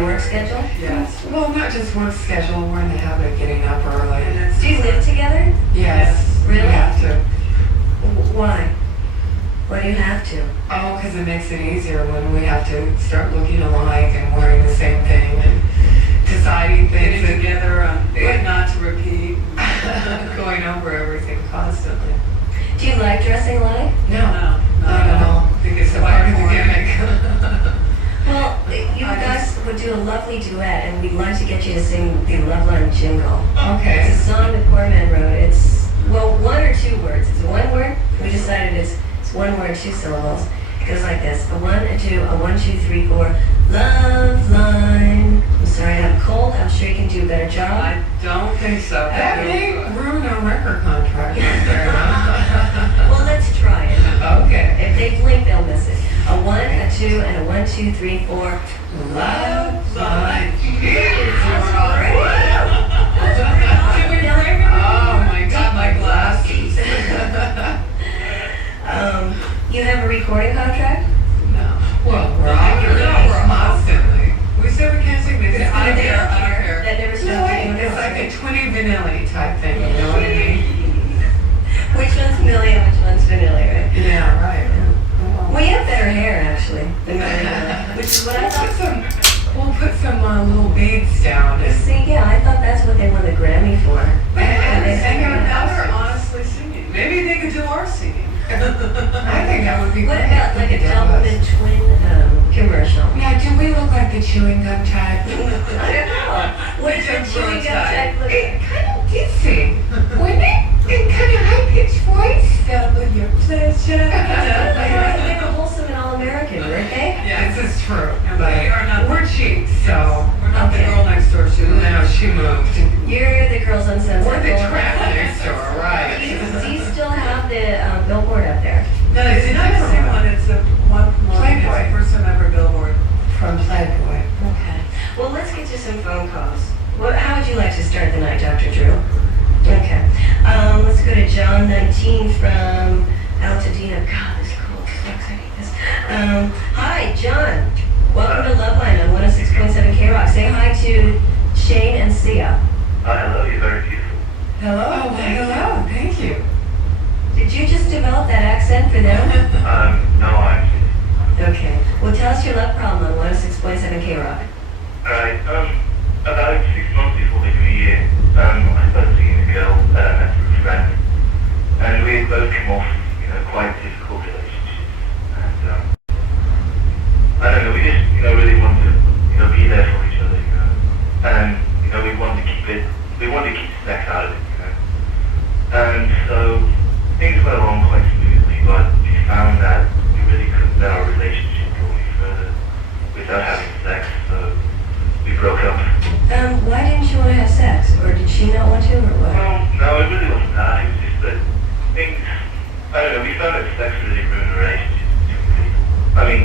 your work schedule? Yes. Well, not just work schedule. We're in the habit of getting up early. Do you live together? Yes. Really? We have to. Why? Why do you have to? Oh, because it makes it easier when we have to start looking alike and wearing the same thing and deciding things. Getting together on what not to repeat. Going over everything constantly. Do you like dressing alike? No, not at all. I think it's a part of the gimmick. Well, you guys would do a lovely duet, and we'd like to get you to sing the Loveline jingle. Okay. It's a song that poor man wrote. It's, well, one or two words. It's one word. We decided it's one word, two syllables. It goes like this: a one, a two, a 1, 2, 3, 4. Love line. I'm sorry, I'm cold. I'm sure you can do a better job. I don't think so. That may ruin our record contract. Well, let's try it. Okay. If they blink, they'll miss it. A 1, a 2, and a 1, 2, 3, 4. Love line. Oh my God, my glasses. You have a recording contract? No. Well, we're all constantly. We said we can't sing this. I don't care. I don't care. That never No, stopped wait, you. it's like a 20 vanilla type thing, you know what I mean? Which one's Millie and which one's Vanilla, right? Yeah, right. Well, you have better hair, actually, than Vanilla, which is what I thought. We'll put some little beads down. See, yeah, I thought that's what they won the Grammy for. And now they're honestly singing. Maybe they could do our singing. I think that would be What great. about like a Doberman twin commercial? Yeah, do we look like the chewing gum type? I don't know. What is your chewing gum type look It like? kind of dizzy, wouldn't it? In kind of high-pitched voice. Double your pleasure. They were wholesome and all-American, weren't they? Yeah. This is true, And but we are not- we're cheap, so We're not Okay. the girl next door. no, she moved. You're the girls on Sunset We're the Boulevard. trap next door, Do right? you still have the billboard up there? No, it's not the same one. It's a one from Oregon. It's Playboy. the first time ever billboard. From Playboy. Okay. Well, let's get to some phone calls. How would you like to start the night, Dr. Drew? Okay. Let's go to John 19 from Altadena. God, this cold sucks. I hate this. Hi, John. Welcome to Loveline on 106.7 K-Rock. Say hi to Shane and Sia. Hello, you're very beautiful. Hello. Oh, hello. Thank you. Did you just develop that accent for them? No, actually. Okay. Well, tell us your love problem on 106.7 K-Rock. Alright, about 6 months before the new year, I started seeing a girl that I met through a friend. And we both came off, quite difficult relationships. And, I don't know, we just, really wanted to, be there for each other, And, we wanted to keep sex out of it, And so, things went along quite smoothly, but we found that we really couldn't let our relationship go any further without having sex, so we broke up. Why didn't you want to have sex? Or did she not want to, or what? Well, no, it really wasn't that. It was just that things, I don't know, we found that sex really ruined relationships between people. I mean,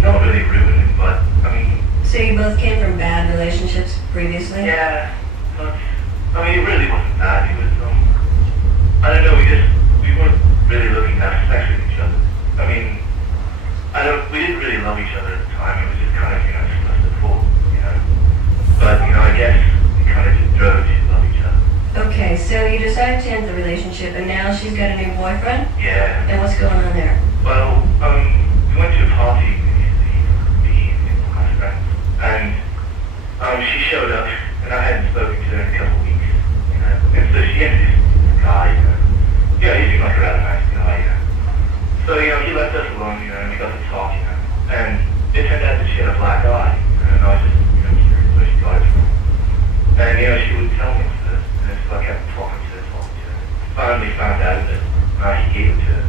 not really ruined it, but, So you both came from bad relationships previously? yeah, but, it really wasn't that. It was, I don't know, we weren't really looking to have sex with each other. We didn't really love each other at the time. It was just kind of, just a thought, But, I guess we kind of just drove to love each other. Okay, so you decided to end the relationship, and now she's got a new boyfriend? Yeah. And what's going on there? Well, we went to a party with me and my friends, and she showed up, and I hadn't spoken to her in a couple of weeks, and so she had this guy, he seemed like a rather nice guy, So, he left us alone, and we got to talk, and it turned out that she had a black eye, and I was just, curious where she got it from. And, she wouldn't tell me at first, and so I kept talking to her. Finally found out that he gave it to her.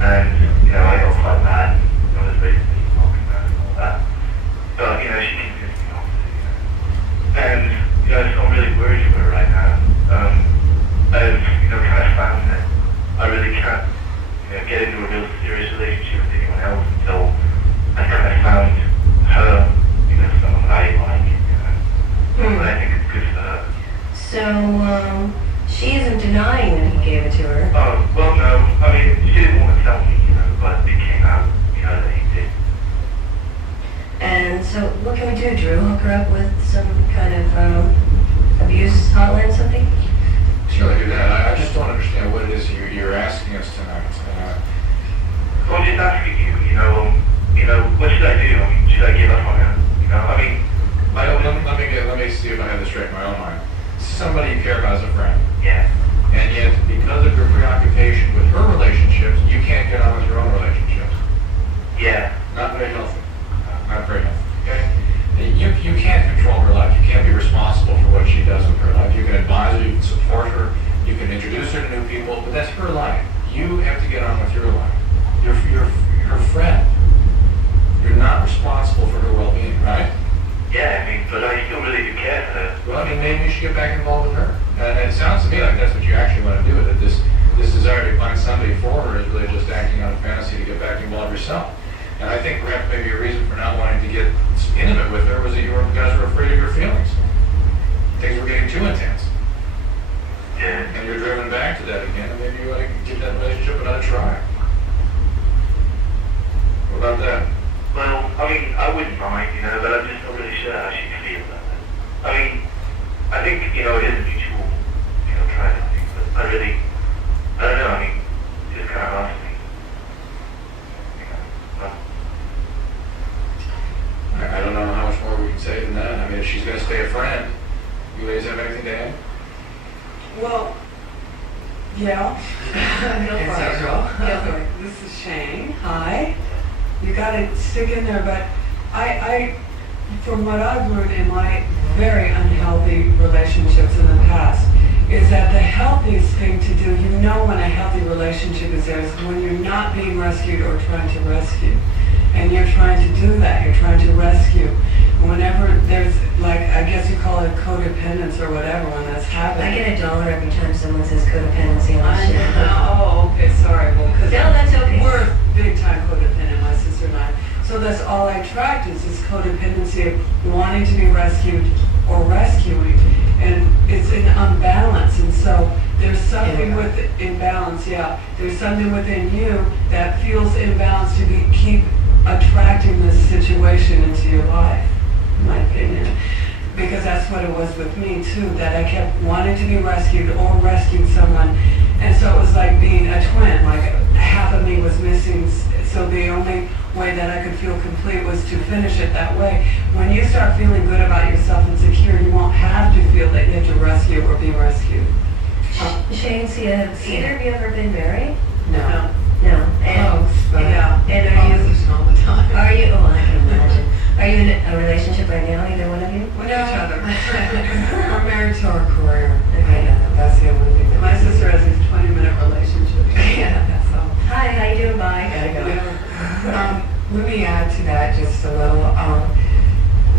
And, I got quite mad. I was ready to be talking about it and all that. But, she convinced me not to, And, so I'm really worried for her right now. I've, kind of found that I really can't, get into a real serious relationship with anyone else until I kind of found her, someone that I like, But I think it's good for her. So, she isn't denying that he gave it to her. Oh, well, no. She didn't want to tell me, but it came out, that he did. And so, hook her up with some kind of abuse hotline or something? Sure, do that. I just don't understand what it is you're asking us tonight. So I'm just asking you, what should I do? I mean, should I give up on her? Let me see if I have this straight in my own mind. Somebody you care about as a friend, Yeah. and yet because of your preoccupation with her relationships, you can't get on with your own relationships. Yeah. Not very healthy. Not very healthy. Okay? You can't control her life. You can't be responsible for what she does with her life. You can advise her, you can support her, you can introduce her to new people, but that's her life. You have to get on with your life. You're her friend. You're not responsible for her well-being, right? Yeah, but I still really do care for her. Well, maybe you should get back involved with her. And it sounds to me like that's what you actually want to do with it. This desire to find somebody for her is really just acting out of fantasy to get back involved yourself. And I think perhaps maybe a reason for not wanting to get intimate with her was that you guys were afraid of your feelings. Things were getting too intense. Yeah. And you're driven back to that again, and maybe you ought to give that relationship another try. What about that? Well, I wouldn't mind, but I'm just not really sure how she'd feel about that. I think, it is a mutual, try to think, but I don't know, just kind of asked me. Well, I don't know how much more we can say than that. If she's going to stay a friend, you ladies have anything to add? Well, yeah. As usual. This is Shane. Hi. You gotta stick in there, but I, from what I've learned in my very unhealthy relationships in the past, is that the healthiest thing to do, when a healthy relationship is there, is when you're not being rescued or trying to rescue. And you're trying to do that, you're trying to rescue. Whenever there's, I guess you call it codependence or whatever, when that's happening. I get $1 every time someone says codependency on I shit. know. Oh, okay, sorry. Well, because No, that's okay. we're big time codependent, my sister and I. So that's all I attract is this codependency of wanting to be rescued or rescuing. And it's an unbalance. And so there's something with imbalance, There's something within you that feels imbalanced to keep attracting this situation into your life, in my opinion. Because that's what it was with me too, that I kept wanting to be rescued or rescued someone. And so it was like being a twin, like half of me was missing. So the only way that I could feel complete was to finish it that way. When you start feeling good about yourself and secure, you won't have to feel that you have to rescue or be rescued. Shane, have either of you ever been married? No. No. And, Yeah. and are you, Opposition all the time. I can imagine. Are you in a relationship right now, either one of you? With each other. We're married to our career. That's the only thing. My sister has these 20-minute relationships. Yeah, that's all. Hi, how you doing? Bye. Let me add to that just a little.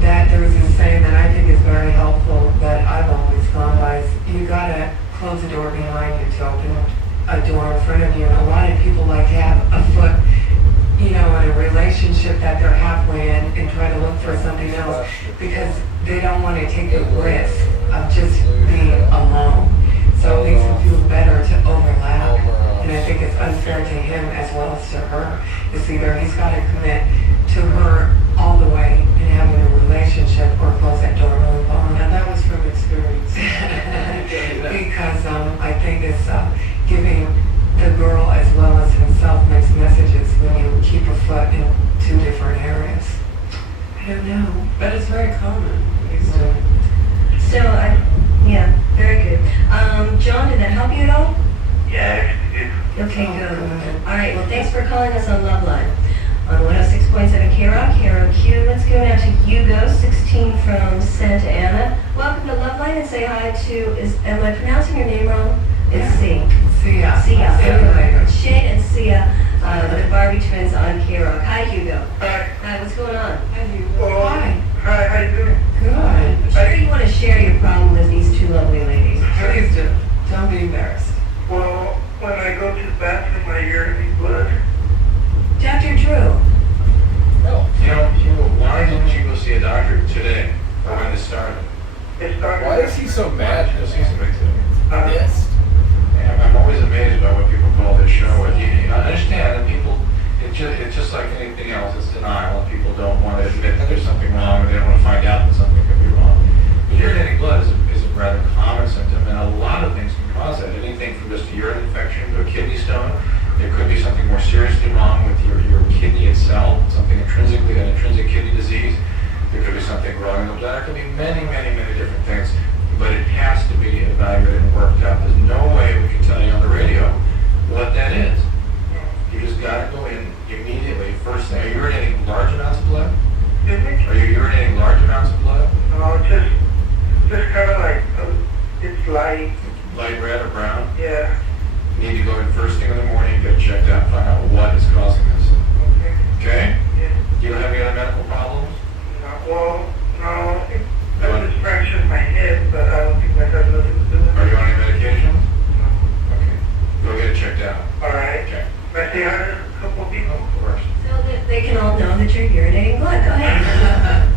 That there was this saying that I think is very helpful that I've always gone by. Is you gotta close the door behind you to open a door in front of you. And a lot of people like to have a foot, in a relationship that they're halfway in and try to look for something else because they don't want to take the risk of just being alone. So it makes them feel better to overlap. And I think it's unfair to him as well as to her. It's either he's got to commit to her all the way and having a relationship or close that door and move on. Now that was from experience. Because I think it's giving the girl as well as himself mixed messages when you keep a foot in two different areas. I don't know, but it's very common. So, very good. John, did that help you at all? Yeah, it's Okay, good. All right, well, thanks for calling us on Loveline on 106.7 K-Rock, KROQ. Let's go now to Hugo, 16 from Santa Ana. Welcome to Loveline and say hi to, am I pronouncing your name wrong? It's C. Sia. Sia. Shane and Sia, the Barbie twins on K-Rock. Hi, Hugo. Hi, what's going on? Hi, Hugo. Hi. Hi, how you doing? Good. I'm sure you want to share your problem with these two lovely ladies. Please do. Don't be embarrassed. Well, when I go to the bathroom, I urinate blood. Dr. Drew. Why didn't you go see a doctor today or when this started? It started. Why is he so mad? Because he's a victim. Yes. I'm always amazed by what people call this show. I understand that people, it's just like anything else, it's denial. People don't want to admit that there's something wrong, or they don't want to find out that something all know that you're urinating blood. Go ahead.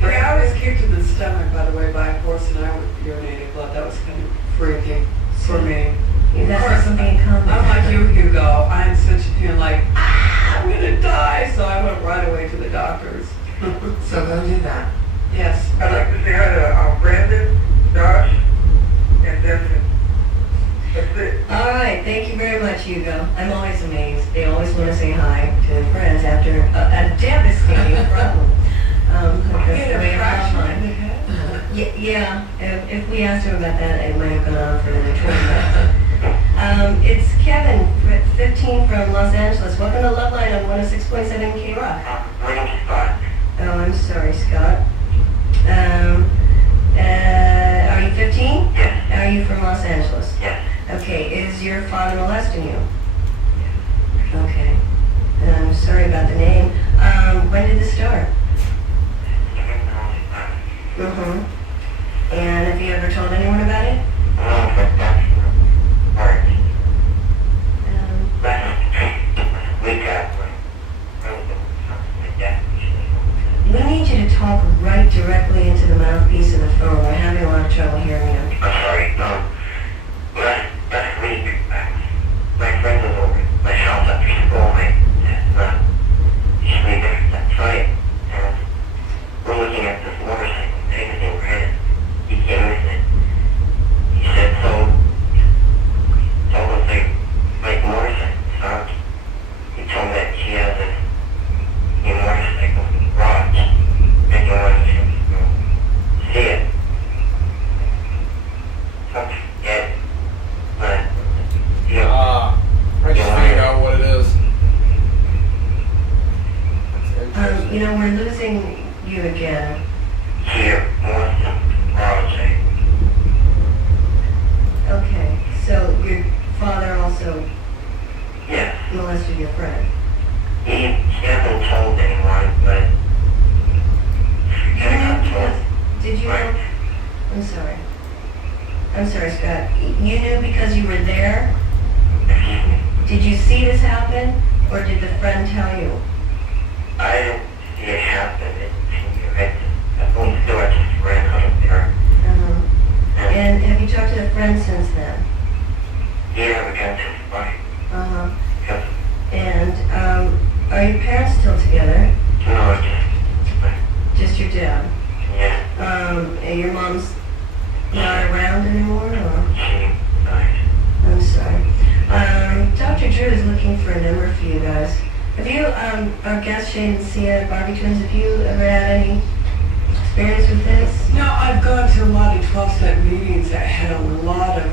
Yeah, I was kicked in the stomach, by the way, by a horse, and I was urinating blood. That was kind of freaky for me. You guys have something in common. I'm like you, Hugo. I'm such, like, I'm gonna die. So I went right away to the doctors. So go do that. Yes. I'd like to say hi to Brandon, Josh, and Denton. That's it. All right, thank you very much, Hugo. I'm always amazed. They always want to say hi to friends after a devastating problem. That's the way I'm mine. Yeah, if we asked him about that, it might have gone on for another 20 minutes. It's Kevin, 15 from Los Angeles. Welcome to Loveline on 106.7 K-Rock. My name's Scott. Oh, I'm sorry, Scott. Are you 15? Yes. Are you from Los Angeles? Yes. Okay, is your father molesting you? Okay. I'm sorry about the name. When did this start? Mm-hmm. And have you ever told anyone about it? No, but that's hard. Um, Last week after, I was something like that. we need you to talk right directly into the mouthpiece of the phone. We're having a lot of trouble hearing you. I'm sorry. Last week, my friend was over at my house after school. She's leaving that site, and we're looking at this motorcycle thing in red. He came with it. He said, told us they make motorcycles, huh? He told me that she has a new motorcycle in the garage. And he wanted to see it. Yeah. But, I just figured out what it is. That's interesting. We're losing you again. here, Morrison, Raleigh. Okay, so your father also Yes. molested your friend. He hasn't told anyone, but he got told. Did you know? Right. I'm sorry, Scott. You knew because you were there? Excuse me. Did you see this happen? Or did the friend tell you? I didn't see it happen. I only still I just ran out of there. Uh-huh. And have you talked to the friend since then? He never got to his body. Uh-huh. Because, And, are your parents still together? no, Just your dad? yeah, And your mom's not around anymore, or? she died. I'm sorry. Dr. Drew is looking for a number for you guys. Have you, our guest Shane and Sia, Barbie Twins, have you ever had any experience with this? No, I've gone to a lot of 12-step meetings that had a lot of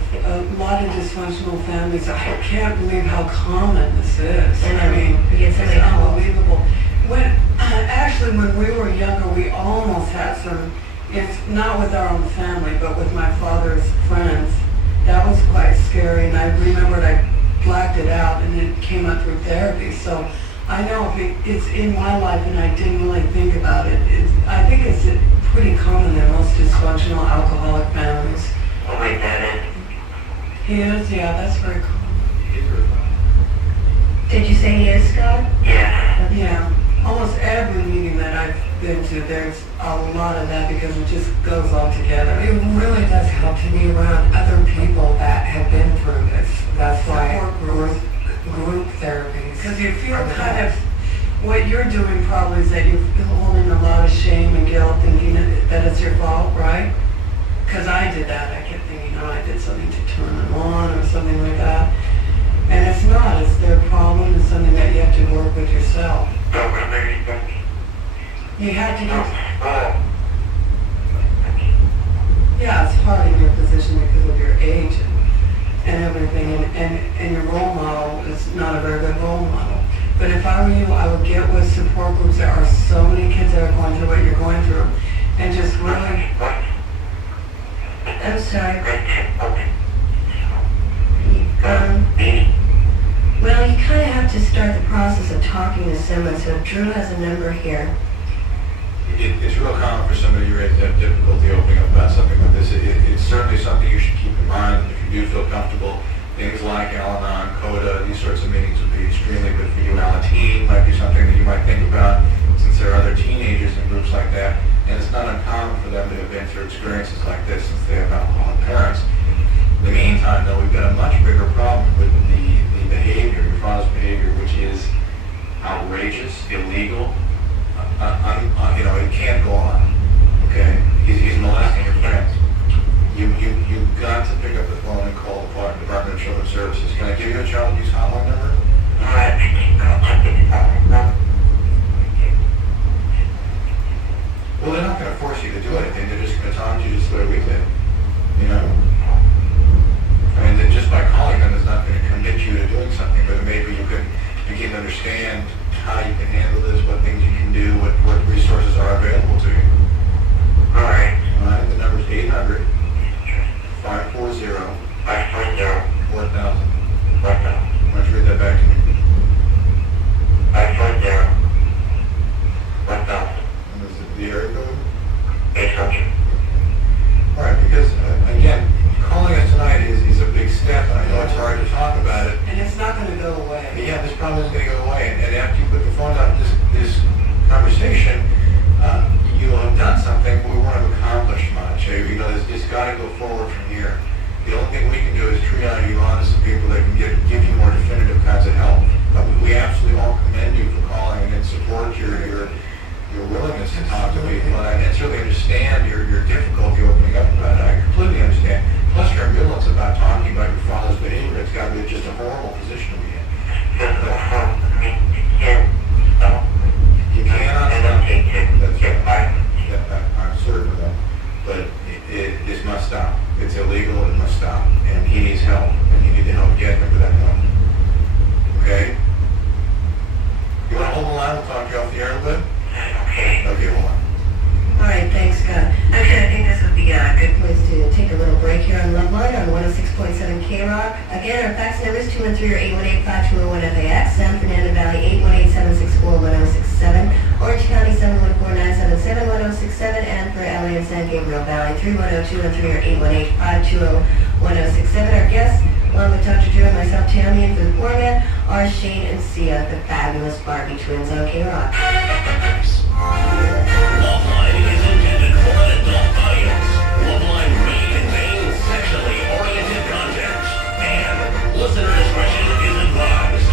dysfunctional families. I can't believe how common this is. And I mean, you get it's somebody called. unbelievable. When we were younger, we almost had some, it's not with our own family, but with my father's friends. That was quite scary, and I remembered I blacked it out, and it came up through therapy. So I know if it's in my life, and I didn't really think about it. I think it's pretty common in most dysfunctional alcoholic families. Oh, wait, that is. He is, yeah, that's very common. Did you say he is, Scott? Yeah. Yeah, almost every meeting that I've been to, there's a lot of that because it just goes all together. It really does help to be around other people that have been through this. That's why Support group therapies. Because you feel are the kind of, best. what you're doing probably is that you're holding a lot of shame and guilt, thinking that it's your fault, right? Because I did that. I kept thinking, oh, I did something to turn them on or something like that. And it's not. It's their problem. It's something that you have to work with yourself. Don't remember anything. You have to No. just, Oh. yeah, it's hard in your position because of your age and everything. And your role model is not a very good role model. But if I were you, I would get with support groups. There are so many kids that are going through what you're going through. And just really, What? I'm sorry. Red tip open. Um, well, you kind of have to start the process of talking to someone, so Drew has a number here. It's real common for somebody your age to have difficulty opening up about something like this. It's certainly something you should keep in mind if you do feel comfortable. Things like Al-Anon, CODA, these sorts of meetings would be extremely good for you. Alateen might be something that you might think outrageous, illegal, you know, it can't go on. Okay? He's molesting your friends. You've got to pick up the phone and call the Department of Children's Services. Can I give you a child abuse hotline number? Well, they're not going to force you to do anything. They're just going to talk to you just the way we did. You know? I mean, then just by calling them is not going to commit you to doing something, but maybe you can begin to understand how you can handle this, what things you can do, what resources are available to you. All right. All right, the number is 800 540 4000. Why don't you read that back to me? 540 1000. And is it the area code? 800. All right, because again, calling us tonight is a big step. I know it's hard to talk about it. And it's not going to go away. But yeah, this problem isn't going to go away. And after you put the phone down, this conversation, you'll have done something, but we won't have accomplished much. You know, it's got to go forward from here. The only thing we can do is triage you on to some people that can give you more definitive kinds of help. But we absolutely all commend you for calling and support your willingness to talk to people. And I certainly understand your difficulty opening up about it. I completely understand. Plus, your ambivalence about talking about your father's behavior. It's got to be just a horrible position to be in. You cannot stop. That's right. I'm certain of that. But this must stop. It's illegal. It must stop. And he needs help. And you need to help get him for that help. Okay? You want to hold the line? We'll talk to you off the air a little bit? Okay, hold on. All right, thanks, Scott. Actually, I think this would be a good place to take a little break here on Loveline on 106.7 K-Rock. Again, our fax number is 213 or 818-5201-FAX, San Fernando Valley 818-764-1067, Orange County 714-977-1067, and for LA and San Gabriel Valley 310-213 or 818-520-1067. Our guests, along with Dr. Drew and myself, Tammy, and for the poor man, are Shane and Sia, the fabulous Barbie twins on K-Rock. Loveline is intended for an adult audience. Loveline may contain sexually oriented content, and listener discretion is advised.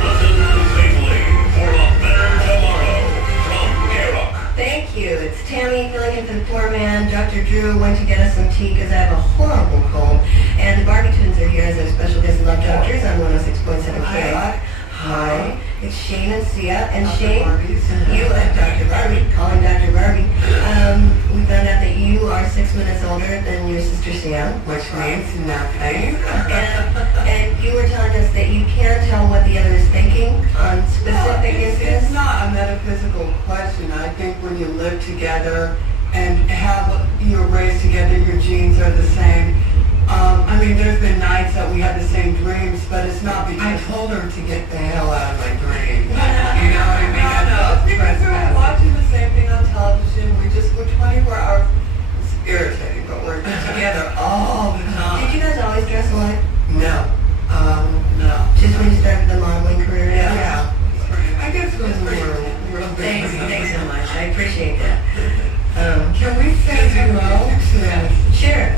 Listen safely for a better tomorrow from K-Rock. Thank you. It's Tammy filling in for the poor man. Dr. Drew went to get us some tea because I have a horrible cold. And the Barbie twins are here as our special guest love doctors on 106.7 K-Rock. Hi. It's Shane and Sia. And Dr. Shane, Barbies. you and Dr. Barbie, calling Dr. Barbie. We found out that you are 6 minutes older than your sister Sia. Which means nothing. And you were telling us that you can't tell what the other is thinking on specific It's incidents. not a metaphysical question. I think when you live together and you're raised together, your genes are the same. I mean, there's been nights that we had the same dreams, but it's not because I told her to get the hell out of my dream. You know what I mean? No, it's because we were watching the same thing on television. We're 24 hours. It's irritating, but we're together all the time. Did you guys always dress alike? No. No. Just when you started the modeling career? Yeah. I guess when we were Thanks so much. I appreciate that. Can we say hello to Sure.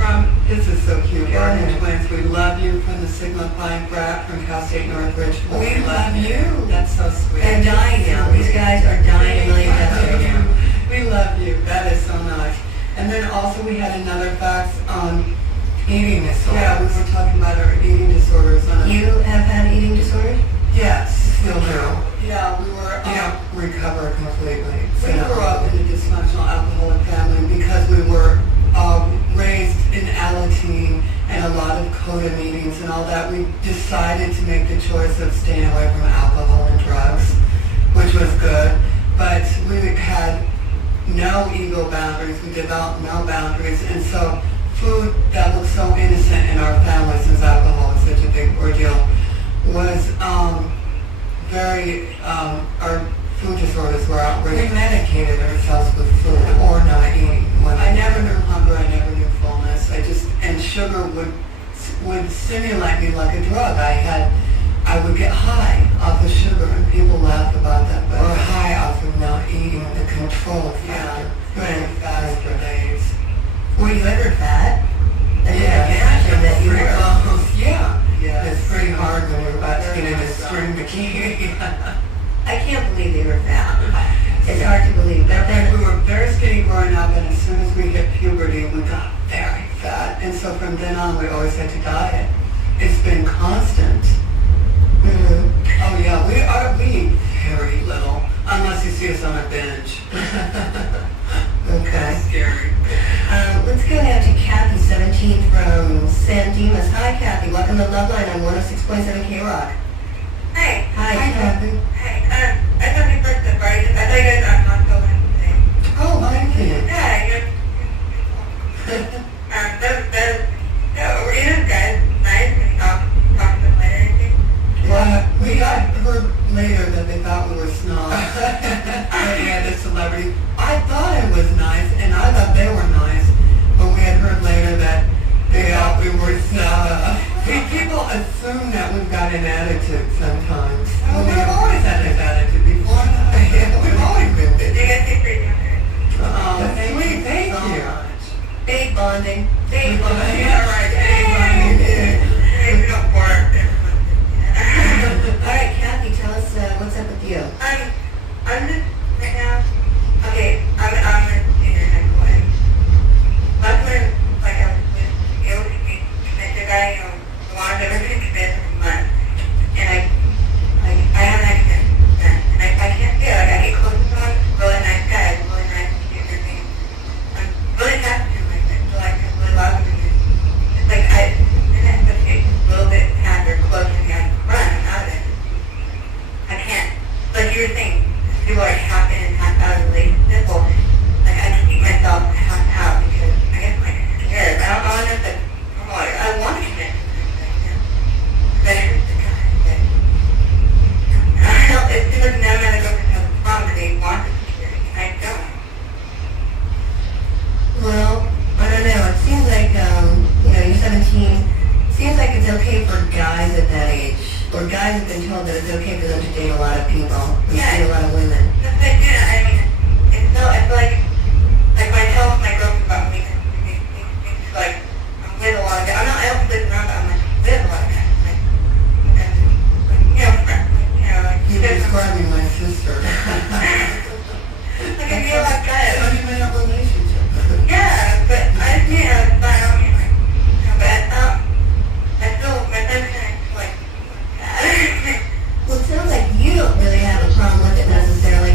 this is so cute, Go Barney ahead. Twins. We love you from the Sigma Pi frat from Cal State Northridge. We love you. That's so sweet. They're dying now. These guys are dying a million deaths right now. We love you. That is so nice. And then also we had another fax on eating disorders. Yeah, we were talking about our eating disorders. You have had eating disorders? Yes, still do. Yeah, we were. You don't recover completely. We grew up in a dysfunctional alcoholic family because we were raised in Alateen and a lot of CODA meetings and all that. We decided to make the choice of staying away from alcohol and drugs, which was good. But we had no ego boundaries. We developed no boundaries, and so food that looked so innocent in our family, since alcohol is such a big ordeal, was our food disorders were outrageous. We medicated ourselves with food or not eating. I never knew hunger, I never knew fullness. And sugar would stimulate me like a drug. I would get high off of sugar, and people laugh about that, but or high off of not eating, the control factor. Very fast for days. Were you ever fat? I mean, I Yeah, can imagine that you were. Yeah. It's pretty hard when you're about to get in a string bikini. I can't believe they were fat. It's hard to believe. But then, We were very skinny growing up, and as soon as we hit puberty, we got very fat. And so from then on, we always had to diet. It's been constant. Oh yeah, we eat very little, unless you see us on a binge. okay. That's scary. Let's go now to Kathy, 17 from San Dimas. Hi, Kathy. Welcome to Loveline on 106.7 K-Rock. Hey. Hi, Kathy. Hey, I just have your first surprise. I thought you guys were on Costco today. Oh, thank you. Yeah, you're were you guys nice when you talked to them later, I think? Well, we got heard later that they thought we were snobs. Yeah, the celebrity. I thought it was nice, and I thought they were nice, but we had heard later that they thought we were snobs. See, people assume that we've got an attitude sometimes. Well, we've always had this attitude before. Yeah, we've always been Do you busy. guys take pretty much? Oh, sweet, thank you. Big bonding. Thank you. Yeah, right, hey, We don't work. All right, Kathy, tell us what's up with you. I'm just right now. Okay, I'm a senior in high school, and last time, like I was with, it was a guy, you know, who wanted everything to fit for months, and I have an accent, and I can't say it. Like I get close to someone, really nice guy, really nice to do everything. I'm really attached to him. Like I feel like I really love him. And it's like and then but it's a little bit after close to me, I run. I'm out of it. I can't. Like you were saying, people are half in and half out of a relationship. Well, like I just keep myself half out because I guess I'm like scared. I don't know if that's normal. I want to commit to something, you know. But it's the guy that I don't. It seems like none of my other girlfriends have a problem. They want the security, and I don't. Well, I don't know. It seems like, you're 17. Seems like it's okay for guys at that age. Or guys have been told that it's okay for them to date a lot of people. And Yeah. date a lot of women. That's what I do. I mean, it's so, I feel like when I tell my girlfriend about me, it's like, I'm with a lot of guys. I don't sleep around, but I'm like, with a lot of guys. Like, friends, You're describing my sister. like, I feel like guys. Honeymoon relationship. Yeah, but I just need to find out, but, I feel, my friends kind of like, Well, it sounds like you don't really have a problem with it necessarily.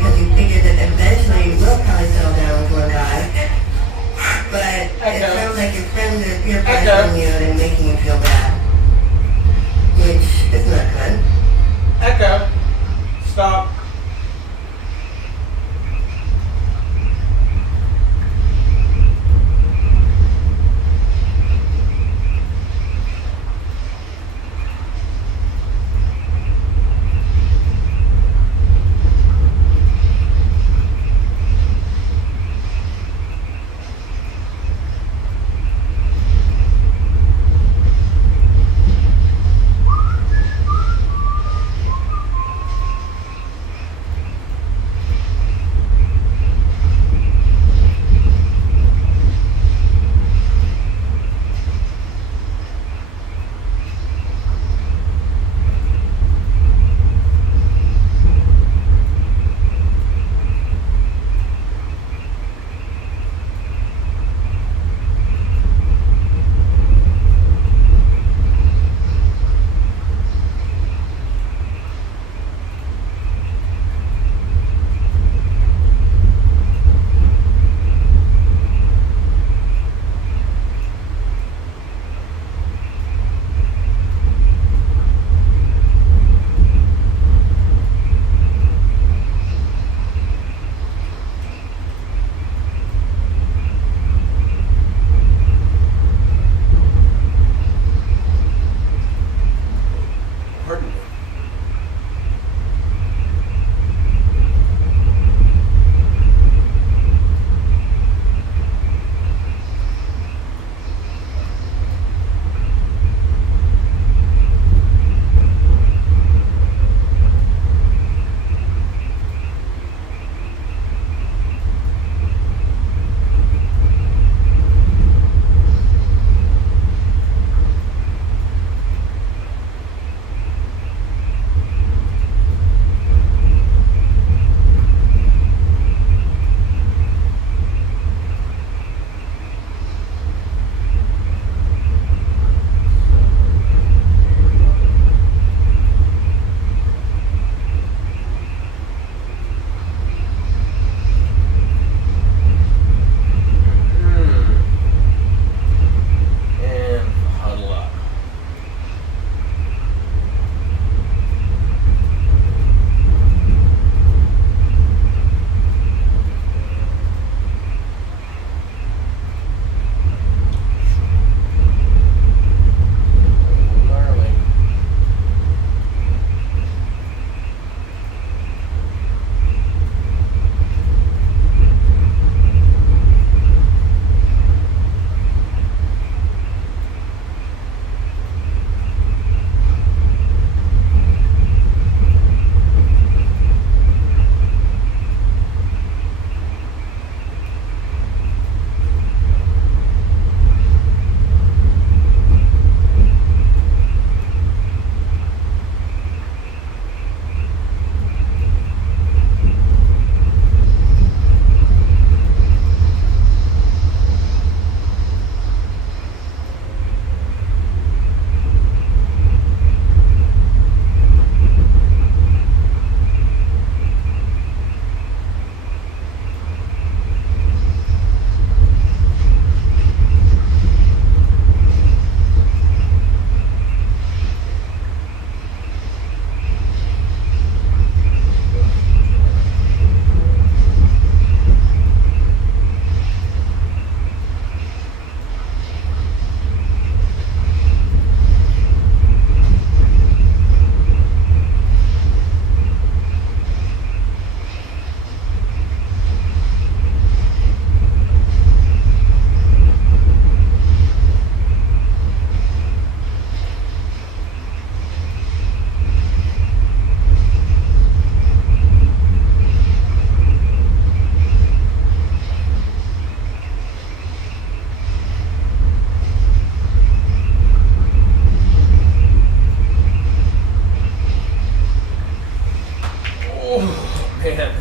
Oh man,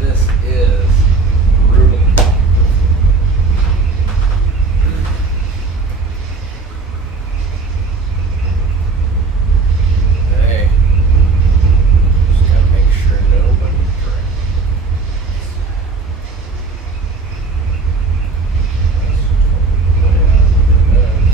this is brutal. Hey, just gotta make sure nobody drinks. That's way out of the edge.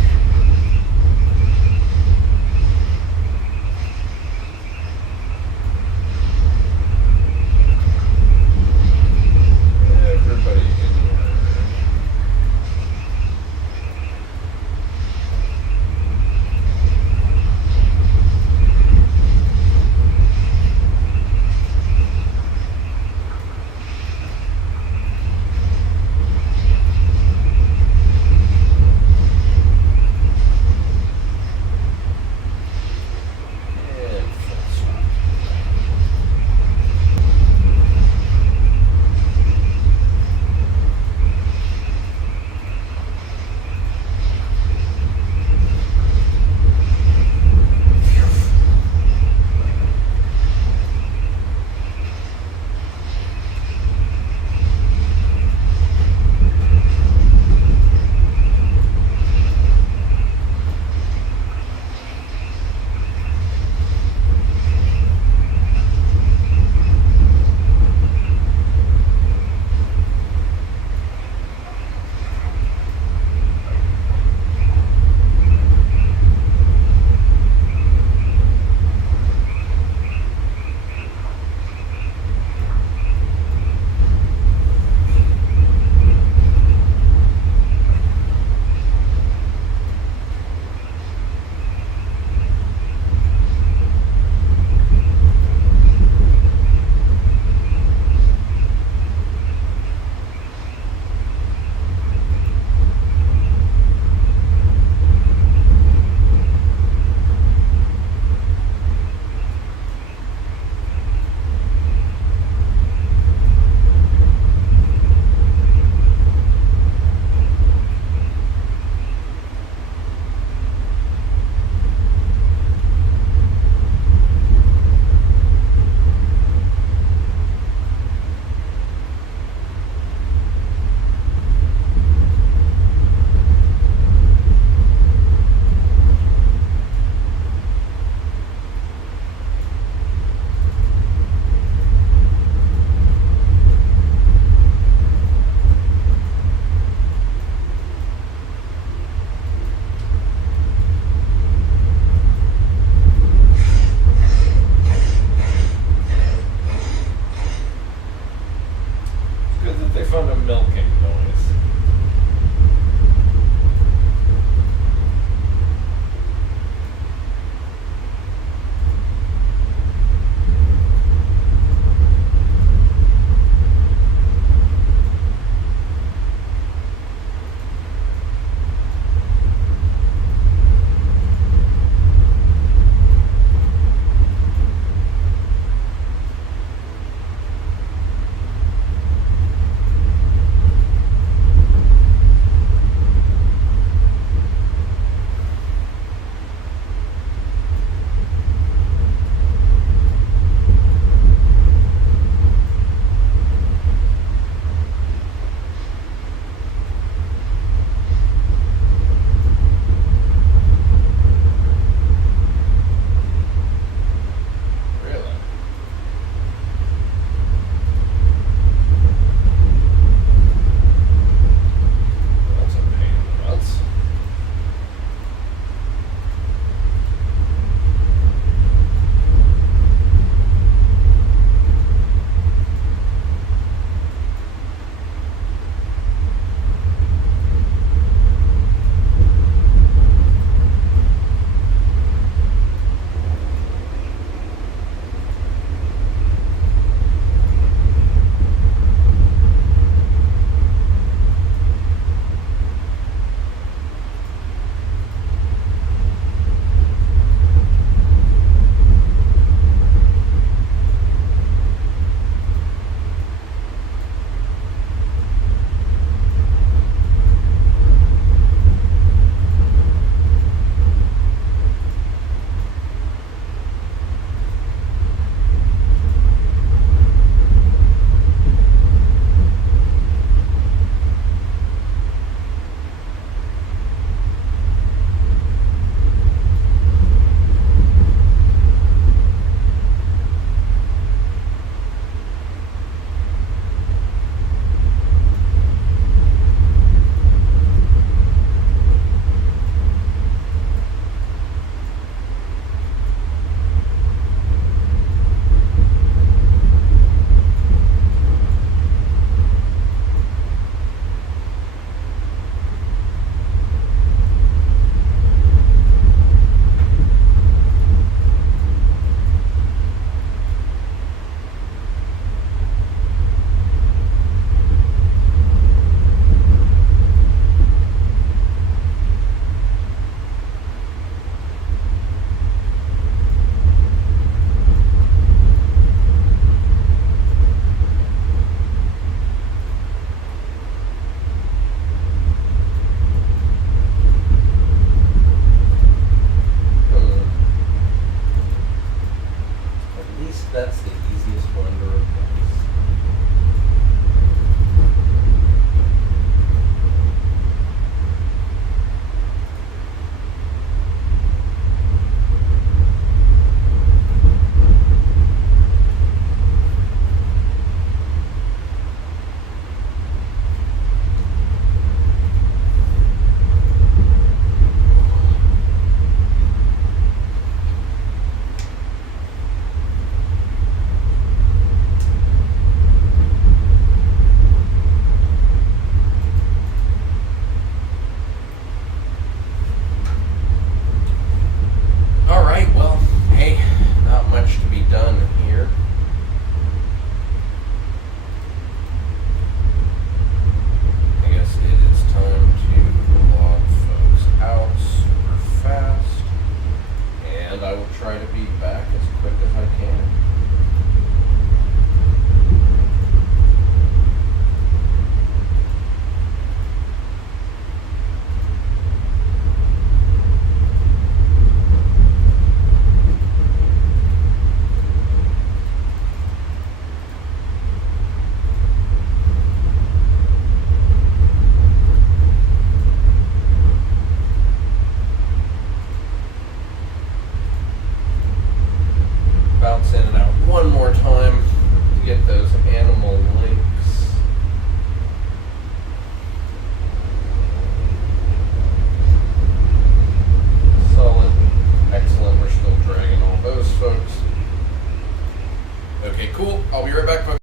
that's the easiest one to report.